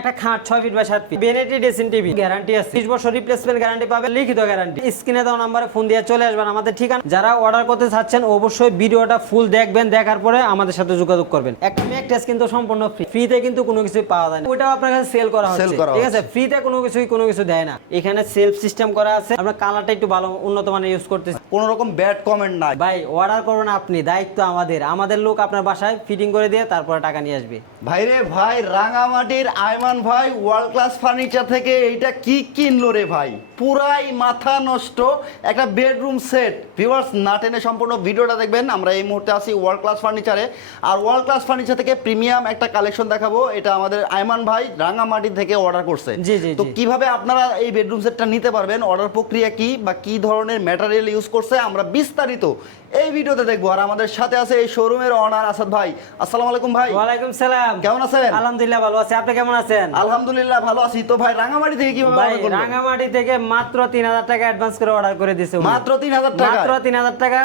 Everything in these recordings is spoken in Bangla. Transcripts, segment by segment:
একটা খাট ছয় ফিট বাই সাত feet vanity dressing TV guarantee আছে। বিশ বছর রিপ্লেসমেন্ট গ্যারান্টি পাবেন লিখিত গ্যারান্টি স্ক্রিনে দেওয়া নাম্বারে ফোন দিয়ে চলে আসবেন। আমাদের ঠিকানা যারা অর্ডার করতে চাচ্ছেন অবশ্যই ভিডিওটা ফুল দেখবেন দেখার পরে আমাদের সাথে যোগাযোগ করবেন। একটা মেক টেস্ট কিন্তু সম্পূর্ণ ফ্রি ফ্রিতে কিন্তু কোনো কিছু পাওয়া যায় না। ওইটাও আপনার কাছে সেল করা হচ্ছে। ঠিক আছে? ফ্রিতে কোনো কিছুই কোনো কিছু দেয় না। এখানে সেলফ সিস্টেম করা আছে। আপনার কালারটা একটু ভালো উন্নত মানের ইউজ করতেছে। কোনো রকম ব্যাড কমেন্ট নাই। ভাই অর্ডার করুন আপনি দায়িত্ব আমাদের। আমাদের লোক আপনার বাসায় ফিটিং করে দিয়ে তারপরে টাকা নিয়ে আসবে। ভাইরে ভাই রাঙামাটির আয়মান ভাই ওয়ার্ল্ড ক্লাস ফার্নিচার থেকে এইটা কি কিনলো রে ভাই? পুরাই মাথা নষ্ট একটা বেডরুম সেট ভিউয়ার্স না টেনে সম্পূর্ণ ভিডিওটা দেখবেন। আমরা এই মুহূর্তে আছি ওয়ার্ল্ড ক্লাস ফার্নিচারে আর ওয়ার্ল্ড ক্লাস ফার্নিচার থেকে প্রিমিয়াম একটা কালেকশন দেখাবো। এটা আমাদের আয়মান ভাই রাঙামাটি থেকে অর্ডার করছে। জি, জি, তো কীভাবে আপনারা এই বেডরুম সেটটা নিতে পারবেন? অর্ডার প্রক্রিয়া কি বা কি ধরনের ম্যাটেরিয়াল ইউজ করছে? আমরা বিস্তারিত এই ভিডিওতে দেখব। আর আমাদের সাথে আছে এই শোরুমের অনার আসাদ ভাই। আসসালামু আলাইকুম ভাই। ওয়ালাইকুম সালাম। কেমন আছেন? আলহামদুলিল্লাহ ভালো আছি। আপনি কেমন আছেন? আলহামদুলিল্লাহ ভালো আছি তো ভাই রাঙামাটি থেকে কীভাবে ভাই? রাঙামাটি থেকে মাত্র তিন হাজার টাকা অ্যাডভান্স করে অর্ডার করে উনি। মাত্র 3,000 টাকা? মাত্র তিন হাজার টাকা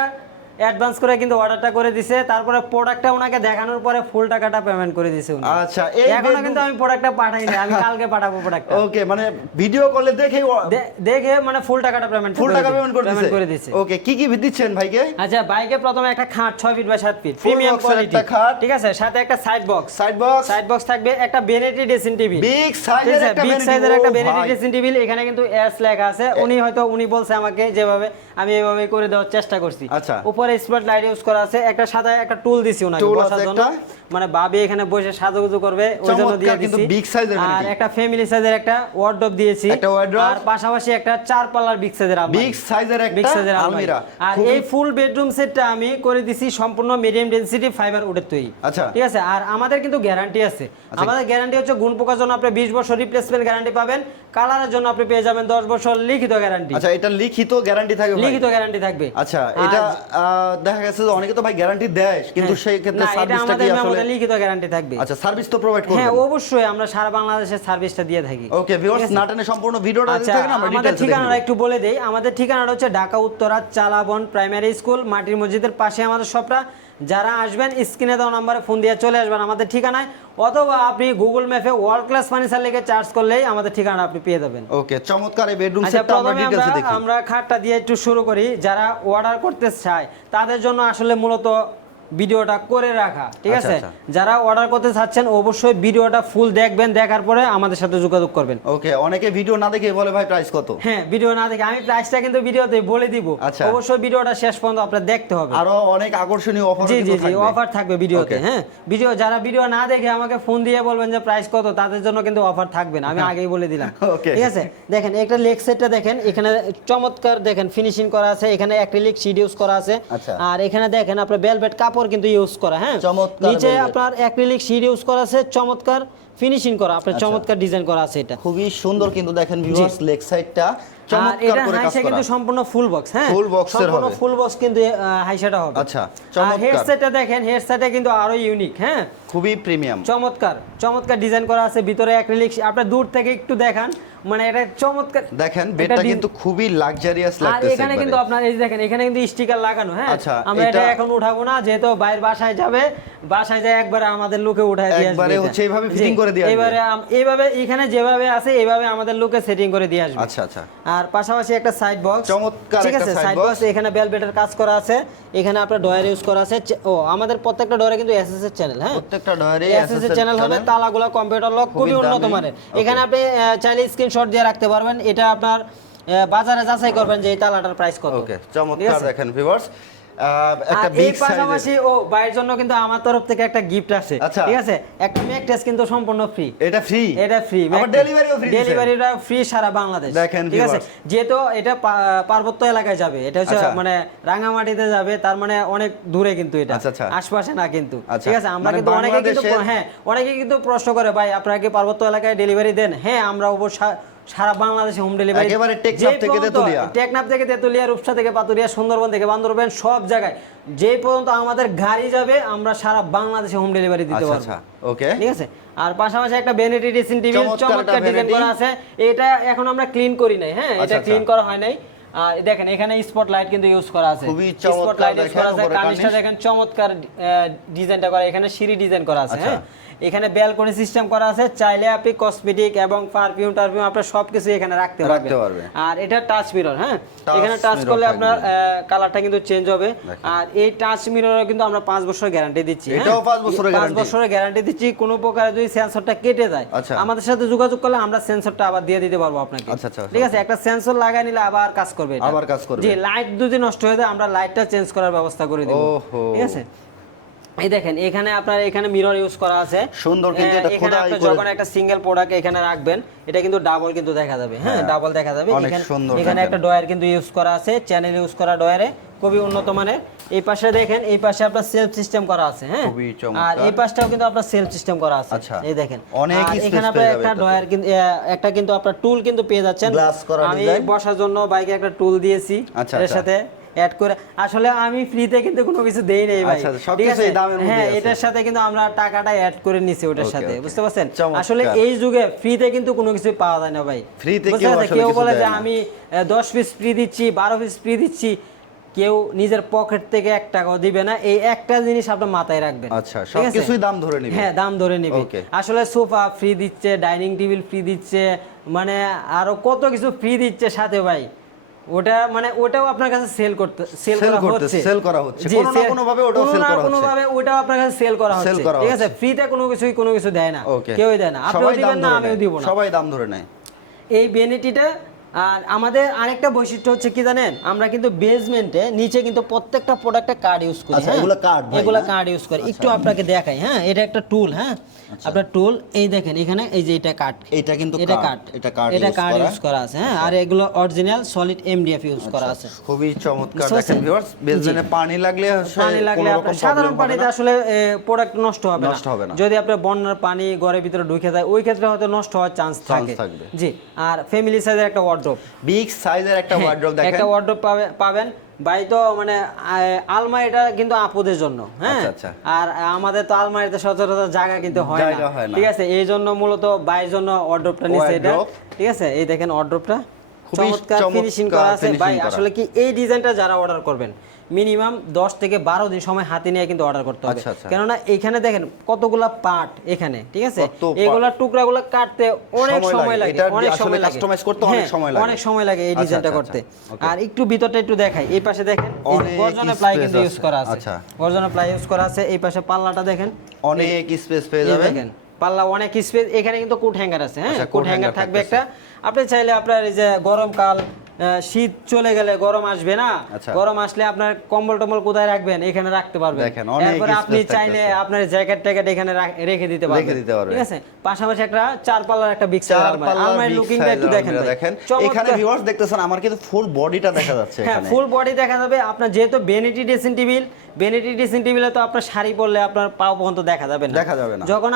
অ্যাডভান্স করে কিন্তু অর্ডারটা করে দিছে তারপরে প্রোডাক্টটা ওনাকে দেখানোর পরে ফুল টাকাটা পেমেন্ট করে দিছে উনি। আচ্ছা এই এখনও কিন্তু আমি প্রোডাক্টটা পাঠাইনি আমি কালকে পাঠাবো প্রোডাক্টটা ওকে মানে ভিডিও কলে দেখে দেখে মানে ফুল টাকাটা পেমেন্ট ফুল টাকা পেমেন্ট করে দিছে। করে দিছে। ওকে কি কি দিচ্ছেন ভাইকে? আচ্ছা বাইকে প্রথমে একটা খাট ছয় ফিট বাই সাত ফিট প্রিমিয়াম কোয়ালিটি খাট। ঠিক আছে সাথে একটা side box side box side box থাকবে একটা বেনেটি ড্রেসিং টেবিল বিগ সাইজের একটা বিগ সাইজের একটা বেনেটি ভাই। ড্রেসিং টেবিল এখানে কিন্তু এস লেখা আছে। উনি হয়তো উনি বলছে আমাকে যেভাবে আমি এইভাবে করে দেওয়ার চেষ্টা করছি। আচ্ছা। উপরে স্পট লাইট ইউজ করা আছে। একটা সাদা একটা টুল দিছি ওনাকে বসার জন্য। মানে ভাবি এখানে বসে সাজুগুজু করবে ওই জন্য দিয়ে দিছি। size এর আর একটা ফ্যামিলি সাইজের একটা ওয়ার্ডরোব দিয়েছি। একটা wardrobe। আর পাশাপাশি একটা চার পাল্লার বিগ সাইজের আলমারি। বিগ সাইজের একটা বিগ সাইজের আলমারি। আর এই ফুল বেডরুম সেটটা আমি করে দিছি সম্পূর্ণ মিডিয়াম ডেনসিটি ফাইবার উডের তৈরি। আচ্ছা। ঠিক আছে? আর আমাদের কিন্তু গ্যারান্টি আছে। আমাদের গ্যারান্টি হচ্ছে গুণ পোকার জন্য আপনি 20 বছর রিপ্লেসমেন্ট গ্যারান্টি পাবেন। কালারের জন্য আপনি পেয়ে যাবেন 10 বছর লিখিত গ্যারান্টি আচ্ছা এটা লিখিত গ্যারান্টি থাকবে লিখিত গ্যারান্টি থাকবে। আচ্ছা এটা দেখা গেছে যে অনেকে তো ভাই গ্যারান্টি দেয় কিন্তু হ্যাঁ। সেই ক্ষেত্রে সার্ভিসটা কি আমাদের আসলে লিখিত গ্যারান্টি থাকবে। আচ্ছা সার্ভিস তো প্রোভাইড করবে হ্যাঁ অবশ্যই আমরা সারা বাংলাদেশে সার্ভিসটা দিয়ে থাকি। ওকে ভিউয়ার্স নাটানে সম্পূর্ণ ভিডিওটা আচ্ছা দেখতে থাকেন আমরা আমাদের ঠিকানাটা একটু বলে দেই। আমাদের ঠিকানাটা হচ্ছে ঢাকা উত্তরা চালাবন প্রাইমারি স্কুল মাটির মসজিদের পাশে আমাদের শপটা যারা আসবেন স্ক্রিনে দেওয়া নাম্বারে ফোন দিয়ে চলে আসবেন আমাদের ঠিকানায় অথবা আপনি গুগল ম্যাপে ওয়ার্ল্ড ক্লাস ফার্নিচার লিখে চার্জ করলেই আমাদের ঠিকানা আপনি পেয়ে যাবেন। ওকে চমৎকার এই বেডরুম আচ্ছা সেটটা আমরা ডিটেইলসে আমরা দেখি। আমরা খাটটা দিয়ে একটু শুরু করি। যারা অর্ডার করতে চায় তাদের জন্য আসলে মূলত ভিডিওটা করে রাখা ঠিক আচ্ছা, আছে? আচ্ছা। যারা অর্ডার করতে চাচ্ছেন অবশ্যই ভিডিওটা ফুল দেখবেন দেখার পরে আমাদের সাথে যোগাযোগ করবেন। ওকে অনেকে ভিডিও না দেখে বলে ভাই প্রাইস কত? হ্যাঁ ভিডিও না দেখে আমি প্রাইসটা কিন্তু ভিডিওতে বলে দিব। আচ্ছা। অবশ্যই ভিডিওটা শেষ পর্যন্ত আপনার দেখতে হবে। আরও অনেক আকর্ষণীয় অফার জি জি জি অফার থাকবে ভিডিওতে হ্যাঁ। ভিডিও যারা ভিডিও না দেখে আমাকে ফোন দিয়ে বলবেন যে প্রাইস কত? তাদের জন্য কিন্তু অফার থাকবে না। আমি আগেই বলে দিলাম. ঠিক আছে? দেখেন একটা লেগ সেটটা দেখেন এখানে চমৎকার দেখেন ফিনিশিং করা আছে এখানে অ্যাক্রিলিক শিট ইউজ করা আছে। আর এখানে দেখেন আপনার ভেলভেট কাপড় কিন্তু ইউজ করা হ্যাঁ? নিচে আপনার অ্যাক্রিলিক শিট ইউজ করা আছে চমৎকার ফিনিশিং করা আপনার আচ্ছা। চমৎকার ডিজাইন করা আছে এটা। খুবই সুন্দর কিন্তু দেখেন ভিউয়ার্স লেগ সাইডটা চমৎকার করে কাজ করা। কিন্তু সম্পূর্ণ ফুল বক্স হ্যাঁ? হবে। ফুল বক্স কিন্তু হাইসাটা হবে। আচ্ছা, আর চমৎকার। হেডসেটটা দেখেন হেডসেটে কিন্তু আরও ইউনিক হ্যাঁ? খুবই প্রিমিয়াম চমৎকার চমৎকার ডিজাইন করা আছে ভিতরে অ্যাক্রিলিক দূর থেকে একটু দেখান। মানে এটা চমৎকার। দেখেন বেডটা কিন্তু খুবই লাক্সারিয়াস আর এখানে কিন্তু আপনার এই দেখেন এখানে কিন্তু স্টিকার লাগানো হ্যাঁ? আচ্ছা, আমরা এটা এখন উঠাবো না যেহেতু বাইরের বাসায় যাবে বাসায় যায় একবারে আমাদের লোকে উঠায় দিয়ে আসবে একবারে হচ্ছে এইভাবে fitting করে দিয়ে। এবারে এইভাবে এখানে যেভাবে আছে এইভাবে আমাদের লোকে সেটিং করে দিয়ে আসবে। আচ্ছা আচ্ছা। আর পাশাপাশি একটা সাইড বক্স চমৎকার ঠিক আছে সাইড বক্স এখানে বেলভেটের কাজ করা আছে এখানে আপনার ডয়ার ইউজ করা আছে ও আমাদের প্রত্যেকটা ডয়ারে কিন্তু এসএস এর চ্যানেল হ্যাঁ? প্রত্যেকটা ডয়ারে এসএস এর চ্যানেল হবে তালাগুলো কম্পিউটার লক খুবই উন্নত মানের এখানে আপনি চাইলে স্ক্রিনশট দিয়ে রাখতে পারবেন। এটা আপনার বাজারে যাচাই করবেন যে এই তালাটার প্রাইস কত। ওকে চমৎকার দেখেন ভিউয়ার্স একটা বিগ পাশাপাশি ও ভাইয়ের জন্য কিন্তু আমার তরফ থেকে একটা গিফট আছে। আচ্ছা। ঠিক আছে? একটা মেক টেস্ট কিন্তু সম্পূর্ণ ফ্রি এটা ফ্রি এটা ফ্রি আবার ডেলিভারিও ফ্রি ডেলিভারিটা ফ্রি সারা বাংলাদেশ। দেখেন ঠিক আছে? যেহেতু এটা পার্বত্য এলাকায় যাবে। এটা হচ্ছে আচ্ছা। মানে রাঙামাটিতে যাবে তার মানে অনেক দূরে কিন্তু এটা। আচ্ছা। আশপাশে না কিন্তু। ঠিক আছে? আমরা মানে কিন্তু অনেকে কিন্তু হ্যাঁ অনেকে কিন্তু প্রশ্ন করে ভাই আপনারা কি পার্বত্য এলাকায় ডেলিভারি দেন? হ্যাঁ আমরা অবশ্য সারা বাংলাদেশে হোম ডেলিভারি একেবারে টেকনাফ থেকে তেতুলিয়া। টেকনাফ থেকে তেতুলিয়া রূপসা থেকে পাতুরিয়া সুন্দরবন থেকে বান্দরবান সব জায়গায় যে পর্যন্ত আমাদের গাড়ি যাবে আমরা সারা বাংলাদেশে হোম ডেলিভারি দিতে আচ্ছা পারব। আচ্ছা ওকে ঠিক আছে? আর পাশাপাশি একটা ভ্যানিটি ড্রেসিং টেবিল চমৎকার ডিজাইন করা আছে। এটা এখন আমরা ক্লিন করি নাই হ্যাঁ? আচ্ছা, এটা আচ্ছা। ক্লিন করা হয় নাই। আর দেখেন এখানে স্পট লাইট কিন্তু ইউজ করা আছে। খুবই চমৎকার লাইট ইউজ করা আছে। কার্নিশটা দেখেন চমৎকার ডিজাইনটা করা। এখানে সিঁড়ি ডিজাইন করা আছে আচ্ছা। হ্যাঁ? এখানে ব্যালকনি সিস্টেম করা আছে চাইলে আপনি কসমেটিক এবং পারফিউম টারফিউম আপনার সবকিছু এখানে রাখতে পারবেন। আর এটা টাচ মিরর হ্যাঁ? এখানে টাচ করলে আপনার কালারটা কিন্তু চেঞ্জ হবে। আর এই টাচ মিররে কিন্তু আমরা পাঁচ বছর গ্যারান্টি দিচ্ছি হ্যাঁ? এটাও পাঁচ বছরের পাঁচ বছরের গ্যারান্টি দিচ্ছি কোনো প্রকারে যদি সেন্সরটা কেটে যায় আচ্ছা। আমাদের সাথে যোগাযোগ করলে আমরা সেন্সরটা আবার দিয়ে দিতে পারব আপনাকে। আচ্ছা, আচ্ছা, ঠিক আছে? একটা সেন্সর লাগাই নিলে আবার কাজ করবে আবার কাজ করবে। জি লাইট যদি নষ্ট হয়ে যায় আমরা লাইটটা চেঞ্জ করার ব্যবস্থা করে দেব। ঠিক আছে? এই দেখেন এখানে আপনার এখানে মিরর ইউজ করা আছে। সুন্দর কিন্তু এটা খোদাই করে- যখন একটা সিঙ্গেল প্রোডাক্ট এখানে রাখবেন এটা কিন্তু ডাবল কিন্তু দেখা যাবে। হ্যাঁ হ্যাঁ, ডাবল দেখা যাবে। এখানে এখানে একটা ডয়ার কিন্তু ইউজ করা আছে চ্যানেল ইউজ করা ডয়ারে খুবই উন্নত মানের। এই পাশে দেখেন এই পাশে আপনার সেলফ সিস্টেম করা আছে হ্যাঁ। খুবই আর এই পাশটাও কিন্তু আপনার সেলফ সিস্টেম করা আছে। আচ্ছা। এই দেখেন। অনেক এখানে আপনার একটা ডয়ার কিন্তু একটা কিন্তু আপনার টুল কিন্তু পেয়ে যাচ্ছেন। আমি বসার জন্য বাইকে একটা টুল দিয়েছি আচ্ছা, এর আচ্ছা। সাথে। অ্যাড করে আসলে আমি ফ্রিতে কিন্তু কোনো কিছু দেই নেই ভাই। আচ্ছা, ঠিক আছে? মধ্যেই হ্যাঁ এটার সাথে কিন্তু আমরা টাকাটা অ্যাড করে নিছি ওটার সাথে বুঝতে পারছেন? আসলে এই যুগে ফ্রিতে কিন্তু কোনো কিছু পাওয়া যায় না ভাই। ফ্রিতে কেউ বলে যে আমি দশ পিস ফ্রি দিচ্ছি বারো পিস ফ্রি দিচ্ছি কেউ নিজের পকেট থেকে এক টাকাও দিবে না। এই একটা জিনিস আপনার মাথায় রাখবেন। আচ্ছা, সবকিছুই দাম ধরে নিবে। হ্যাঁ দাম ধরে নিবে. আসলে সোফা ফ্রি দিচ্ছে ডাইনিং টেবিল ফ্রি দিচ্ছে মানে আরও কত কিছু ফ্রি দিচ্ছে সাথে ভাই। ওটা মানে ওটাও আপনার কাছে সেল করতে সেল করা হচ্ছে। সেল করা হচ্ছে। কোনো না কোনো ভাবে ওটাও সেল করা হচ্ছে। কোনো ভাবে ওটাও আপনার কাছে সেল করা হচ্ছে। ঠিক আছে ফ্রি তে কোনো কিছুই কোনো কিছু দেয় না। কেউ কেউই দেয় না। আপনিও দিবেন না আমিও দিব না। সবাই দাম ধরে নেয়। এই বেনিটিটা আর আমাদের আরেকটা বৈশিষ্ট্য হচ্ছে কি জানেন? আমরা কিন্তু বেসমেন্টে নিচে কিন্তু প্রত্যেকটা প্রোডাক্টে কার্ড ইউজ করি আচ্ছা, হ্যাঁ? এগুলো ভাই, এগুলো আচ্ছা। কার্ড ইউজ করি। একটু আপনাকে দেখাই হ্যাঁ? এটা একটা টুল হ্যাঁ? আপনার টুল এই দেখেন এখানে এই যে এটা কার্ড এটা কিন্তু এটা কার্ড এটা card এটা কার্ড ইউজ করা। আছে হ্যাঁ? আর এগুলো অরিজিনাল সলিড এমডিএফ ইউজ করা আছে। খুবই চমৎকার দেখেন ভিউয়ার্স বেসমেন্টে পানি লাগলে পানি লাগলে আপনার সাধারণ পানিতে আসলে প্রোডাক্ট নষ্ট হবে নষ্ট হবে না। যদি আপনার বন্যার পানি ঘরের ভিতরে ঢুকে যায় ওই ক্ষেত্রে হয়তো নষ্ট হওয়ার চান্স থাকে। জি আর ফ্যামিলি সাইজের একটা ওয়ার্ড্রোপ বিগ সাইজের একটা ওয়ার্ড্রপ দেখেন। হ্যাঁ, একটা ওয়ার্ড্রপ পাবেন। ভাই তো মানে আলমা আলমারিটা কিন্তু আপুদের জন্য হ্যাঁ? আচ্ছা, আচ্ছা। আর আমাদের তো আলমারিতে সচরাচর জায়গা কিন্তু হয় না। ঠিক আছে? এই জন্য মূলত বাইয়ের জন্য অর্ডারটা নিচ্ছে এটা। ঠিক আছে? এই দেখেন অর্ডারটা চমৎকার ফিনিশিং করা আছে। ভাই আসলে কি এই ডিজাইনটা যারা অর্ডার করবেন মিনিমাম দশ থেকে বারো দিন সময় হাতে নিয়ে কিন্তু অর্ডার করতে হবে। আচ্ছা, আচ্ছা। কেননা এখানে দেখেন কতগুলা পার্ট এখানে ঠিক আছে? এগুলা টুকরাগুলো কাটতে অনেক সময় লাগে। অনেক সময় লাগে। customize করতে অনেক হ্যাঁ, সময় লাগে। অনেক সময় লাগে এই ডিজাইনটা আচ্ছা, করতে। আর একটু ভিতরটা একটু দেখাই। এই পাশে দেখেন প্লাই কিন্তু ইউজ করা আছে। প্লাই ইউজ করা আছে। এই পাশে পাল্লাটা দেখেন। অনেক স্পেস পেয়ে যাবেন। দেখেন পাল্লা অনেক স্পেস এখানে কিন্তু কোট হ্যাঙ্গার আছে হ্যাঁ? কোট হ্যাঙ্গার থাকবে একটা। আপনি চাইলে আপনার এই যে গরমকাল শীত চলে গেলে গরম আসবে না। আচ্ছা। গরম আসলে আপনার কম্বল টম্বল কোথায় রাখবেন? এখানে রাখতে পারবেন। আপনি চাইলে আপনার জ্যাকেট ট্যাকেট এখানে রেখে দিতে পারবেন। ঠিক আছে? পাশাপাশি একটা চার পাল্লার একটা বিগ সাইজ আলমারি লুকিংটা একটু দেখেন দেখেন। এখানে ভিউয়ার্স দেখতেছেন আমার কিন্তু ফুল বডিটা দেখা যাচ্ছে হ্যাঁ ফুল বডি দেখা যাবে। আপনার যেহেতু vanity dressing table vanity dressing টেবিলে তো আপনার শাড়ি পরলে আপনার পা পর্যন্ত দেখা যাবে না। দেখা যাবে না। যখন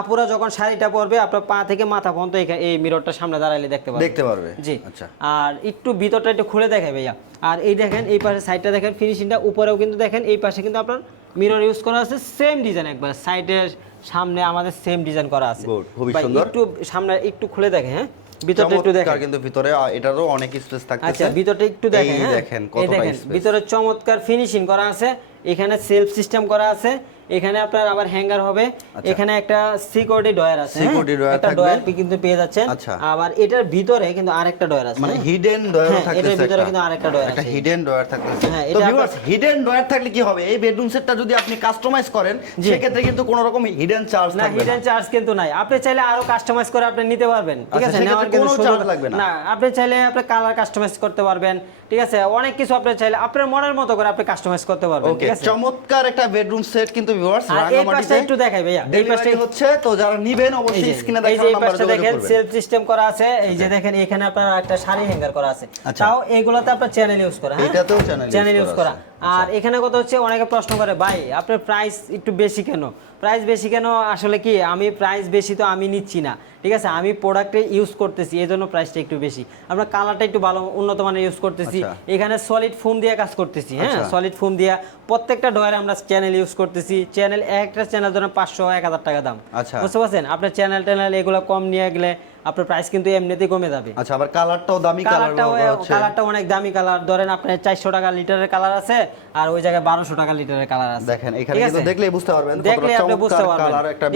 আপুরা যখন শাড়িটা পরবে আপনার পা থেকে মাথা পর্যন্ত এই মিররটা সামনে দাঁড়াইলে দেখতে পারবে দেখতে পারবে। জি। আচ্ছা। আর একটু ভিতরটা একটু খুলে দেখে ভাইয়া। আর এই দেখেন এই পাশে সাইডটা দেখেন ফিনিশিংটা উপরেও কিন্তু দেখেন এই পাশে কিন্তু আপনার মিরর ইউজ করা আছে সেম ডিজাইন একবার। সাইডের সামনে আমাদের সেম ডিজাইন করা আছে। খুবই সুন্দর। একটু সামনে একটু খুলে দেখে হ্যাঁ? ভিতরটা একটু দেখেন। কিন্তু ভিতরে এটারও অনেক স্পেস থাকতেছে। আচ্ছা ভিতরটা একটু দেখেন হ্যাঁ? দেখেন কতটা দেখেন স্পেস ভিতরে চমৎকার ফিনিশিং করা আছে এখানে সেলফ সিস্টেম করা আছে। এখানে আপনার আবার হ্যাঙ্গার হবে এখানে একটা সিকিউরিটি ডয়ার আছে হ্যাঁ? Security drawer একটা। ডয়ার কিন্তু পেয়ে যাচ্ছেন আচ্ছা। আবার এটার ভিতরে কিন্তু আরেকটা ডয়ার আছে মানে হ্যাঁ? হিডেন ডয়ার হ্যাঁ, থাকতেছে এটার ভিতরে কিন্তু আরেকটা ডয়ার আছে একটা হিডেন ডয়ার থাকতেছে হ্যাঁ, তো ভিউয়ার্স হিডেন ডয়ার থাকলে কি হবে এই বেডরুম সেটটা যদি আপনি কাস্টমাইজ করেন। সেক্ষেত্রে কিন্তু কোনো রকম হিডেন চার্জ না থাকবে না হিডেন চার্জ কিন্তু নাই আপনি চাইলে আরও কাস্টমাইজ করে আপনি নিতে পারবেন ঠিক আচ্ছা, আছে নেওয়ার কোনো charge লাগবে না। না আপনি চাইলে আপনি কালার কাস্টমাইজ করতে পারবেন ঠিক আছে অনেক কিছু আপনি চাইলে আপনার মনের মতো করে আপনি কাস্টমাইজ করতে পারবেন ওকে ঠিক আছে চমৎকার একটা বেডরুম সেট কিন্তু ভিউয়ার্স রাঙামাটিতে একটু দেখাই ভাইয়া এই পাশটা হচ্ছে তো যারা নিবেন অবশ্যই স্ক্রিনে দেখানো এই নাম্বারে দেখেন সেলফ সিস্টেম করা আছে এই যে দেখেন এখানে আপনার একটা শাড়ি হ্যাঙ্গার করা আছে আচ্ছা। তাও এইগুলাতে আপনার চ্যানেল ইউজ করা হ্যাঁ এটাতেও চ্যানেল ইউজ করা। আচ্ছা। আর এখানে কথা হচ্ছে অনেকে প্রশ্ন করে ভাই আপনার প্রাইস একটু বেশি কেন? প্রাইস বেশি কেন? আসলে কি আমি প্রাইস বেশি তো আমি নিচ্ছি না ঠিক আছে? আমি প্রোডাক্টে ইউজ করতেছি এই জন্য প্রাইসটা একটু বেশি। আমরা কালারটা একটু ভালো উন্নত মানের ইউজ করতেছি। আচ্ছা। এখানে সলিড ফোম দিয়ে কাজ করতেছি হ্যাঁ? আচ্ছা। সলিড ফোম দিয়ে প্রত্যেকটা ডয়ারে আমরা চ্যানেল ইউজ করতেছি। চ্যানেল একটা চ্যানেল ধরেন পাঁচশো এক হাজার টাকা দাম। আচ্ছা। বুঝতে পারছেন? আপনার চ্যানেল ট্যানেল এগুলো কম নিয়ে গেলে আপনার প্রাইস কিন্তু এমনিতেই কমে যাবে। আচ্ছা আবার কালারটাও দামি কালারটাও কালারটা কালারটা অনেক দামি কালার ধরেন আপনার চারশো টাকা লিটারের কালার আছে আর ওই জায়গায় বারোশো টাকা লিটারের কালার আছে। দেখেন এখানে কিন্তু দেখলেই বুঝতে পারবেন দেখলে আপনি বুঝতে পারবেন। কালার একটা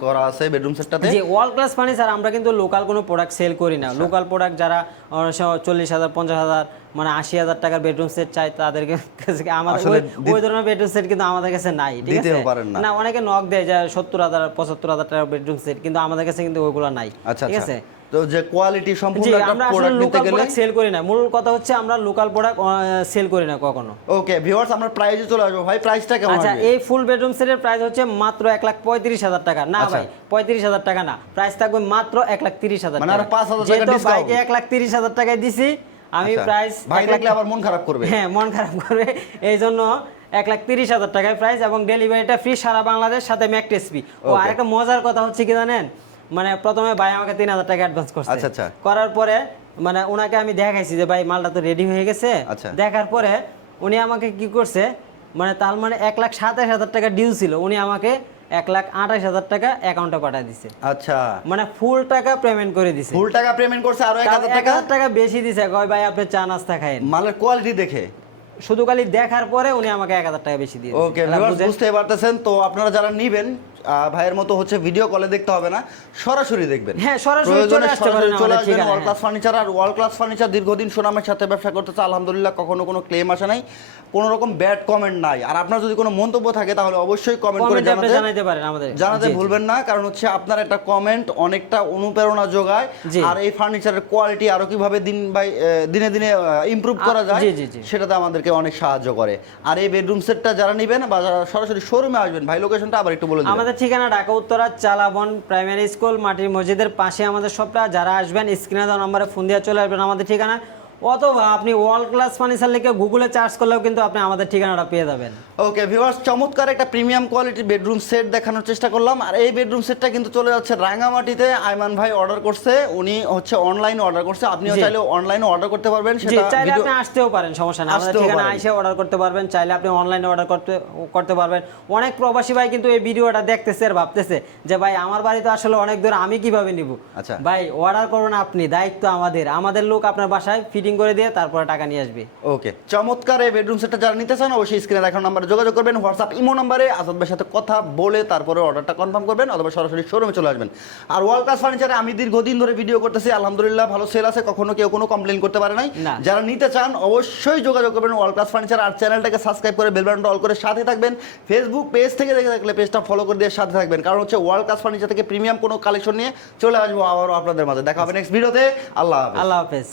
করা আছে বেডরুম সেটটাতে যে ওয়াল ক্লাস ফার্নিচার আমরা কিন্তু লোকাল কোনো প্রোডাক্ট সেল করি না। আচ্ছা। লোকাল প্রোডাক্ট যারা চল্লিশ হাজার পঞ্চাশ হাজার মানে আশি হাজার টাকার বেডরুম সেট চাই তাদেরকে আমাদের ওই- ধরনের বেডরুম সেট কিন্তু আমাদের কাছে নাই ঠিক আছে? না। অনেকে নক দেয় যে সত্তর হাজার পঁচাত্তর হাজার টাকার বেডরুম সেট কিন্তু আমাদের কাছে কিন্তু ওইগুলো নাই। আচ্ছা ঠিক আচ্ছা। আছে? তো যে কোয়ালিটি সম্পূর্ণ একটা প্রোডাক্ট নিতে গেলে সেল করি না। মূল কথা হচ্ছে আমরা লোকাল প্রোডাক্ট সেল করি না কখনো। ওকে ভিউয়ার্স আমরা চলে আসব। ভাই প্রাইসটা কেমন আচ্ছা এই ফুল বেডরুম সেটের প্রাইস হচ্ছে মাত্র এক লাখ পঁয়ত্রিশ হাজার টাকা। না আচ্ছা। ভাই পঁয়ত্রিশ হাজার টাকা না। প্রাইস থাকবে মাত্র এক লাখ তিরিশ হাজার মানে টাকা। 5,000 টাকা এক লাখ তিরিশ হাজার টাকায় দিছি আমি আচ্ছা, প্রাইস ভাই দেখলে আবার মন খারাপ করবে। হ্যাঁ মন খারাপ করবে। এই জন্য এক লাখ তিরিশ হাজার টাকায় প্রাইস এবং ডেলিভারিটা ফ্রি সারা বাংলাদেশ সাথে ম্যাক টেসপি ও আরেকটা মজার কথা হচ্ছে কি জানেন? মানে প্রথমে ভাই আমাকে তিন হাজার টাকা অ্যাডভান্স করছে। আচ্ছা, আচ্ছা। করার পরে মানে ওনাকে আমি দেখাইছি যে ভাই মালটা তো রেডি হয়ে গেছে। আচ্ছা। দেখার পরে উনি আমাকে কি করছে মানে তার মানে এক লাখ সাতাশ হাজার টাকা ডিউ ছিল। উনি আমাকে এক লাখ আঠাশ হাজার টাকা অ্যাকাউন্টে পাঠিয়ে দিছে। আচ্ছা। মানে ফুল টাকা পেমেন্ট করে দিছে। ফুল টাকা পেমেন্ট করছে আরও এক হাজার টাকা? টাকা বেশি দিছে। কয় ভাই আপনি চা নাস্তা খাইন মালের কোয়ালিটি দেখে? শুধু খালি দেখার পরে উনি আমাকে এক হাজার টাকা বেশি দিয়ে দিয়েছে। ওকে? বুঝতে পারতেছেন। তো আপনারা যারা নিবেন ভাইয়ের মতো হচ্ছে ভিডিও কলে দেখতে হবে না সরাসরি দেখবেন। হ্যাঁ, সরাসরি চলে আসতে পারেন চলে আসবেন ওয়ার্ল্ড ক্লাস ফার্নিচার আর ওয়ার্ল্ড ক্লাস ফার্নিচার দীর্ঘদিন সুনামের সাথে ব্যবসা করতেছে আলহামদুলিল্লাহ কখনো কোনো ক্লেম আসে নাই। কোনো রকম ব্যাড কমেন্ট নাই। আর আপনার যদি কোনো মন্তব্য থাকে তাহলে অবশ্যই কমেন্ট করে আপনি জানাতে পারেন আমাদের। জানাতে। ভুলবেন না কারণ হচ্ছে আপনার একটা কমেন্ট অনেকটা অনুপ্রেরণা যোগায়। আর এই ফার্নিচারের কোয়ালিটি আরও কীভাবে দিন বাই দিনে দিনে ইমপ্রুভ করা যায়। সেটাতে আমাদেরকে অনেক সাহায্য করে। আর এই বেডরুম সেটটা যারা নেবেন বা সরাসরি শোরুমে আসবেন ভাই লোকেশনটা আবার একটু বলে দিবেন আমাদের ঠিকানা ঢাকা উত্তরা চালাবন প্রাইমারি স্কুল মাটির মসজিদের পাশে আমাদের সবটা যারা আসবেন স্ক্রিনে দেওয়া নম্বরে ফোন দিয়ে চলে আসবেন আমাদের ঠিকানা। অথবা আপনি ওয়ার্ল্ড ক্লাস ফার্নিচার লিখে গুগলে চার্জ করলেও কিন্তু আপনি আমাদের ঠিকানাটা পেয়ে যাবেন। ওকে ভিউয়ার্স চমৎকার একটা প্রিমিয়াম কোয়ালিটির বেডরুম সেট দেখানোর চেষ্টা করলাম। আর এই বেডরুম সেটটা কিন্তু চলে যাচ্ছে রাঙামাটিতে। আইমান ভাই অর্ডার করছে উনি হচ্ছে অনলাইন অর্ডার করছে। আপনিও চাইলে অনলাইনে অর্ডার করতে পারবেন। সেটা চাইলে আপনি আসতেও পারেন সমস্যা নেই। আমাদের ঠিকানা। আইসে অর্ডার করতে পারবেন চাইলে আপনি অনলাইনে অর্ডার করতে করতে পারবেন। অনেক প্রবাসী ভাই কিন্তু এই ভিডিওটা দেখতেছে আর ভাবতেছে যে ভাই আমার বাড়িতে আসলে অনেক দূর আমি কীভাবে নিব? আচ্ছা। ভাই অর্ডার করুন আপনি দায়িত্ব আমাদের। আমাদের লোক আপনার বাসায় ফিটিং করে দিয়ে তারপরে টাকা নিয়ে আসবে। ওকে চমৎকার এই বেডরুম সেটটা যারা নিতে চান অবশ্যই স্ক্রিনে দেখানো নাম্বারে যোগাযোগ করবেন হোয়াটসঅ্যাপ ইমো নাম্বারে আজাদ ভাইয়ের সাথে কথা বলে তারপরে অর্ডারটা কনফার্ম করবেন অথবা সরাসরি শোরুমে চলে আসবেন। আর ওয়ার্ল্ড ক্লাস ফার্নিচারে আমি দীর্ঘদিন ধরে ভিডিও করতেছি আলহামদুলিল্লাহ ভালো সেল আছে কখনো কেউ কোনো কমপ্লেন করতে পারে নাই। না। যারা নিতে চান অবশ্যই যোগাযোগ করবেন ওয়ার্ল্ড ক্লাস ফার্নিচার আর চ্যানেলটাকে সাবস্ক্রাইব করে বেল বাটনটা অল করে সাথে থাকবেন। ফেসবুক পেজ থেকে দেখে থাকলে পেজটা ফলো করে দিয়ে সাথে থাকবেন। কারণ হচ্ছে ওয়ার্ল্ড ক্লাস ফার্নিচার থেকে প্রিমিয়াম কোনো কালেকশন নিয়ে চলে আসব আবারও আপনাদের মাঝে। দেখা হবে নেক্সট ভিডিওতে আল্লাহ আল্লাহ হাফেজ।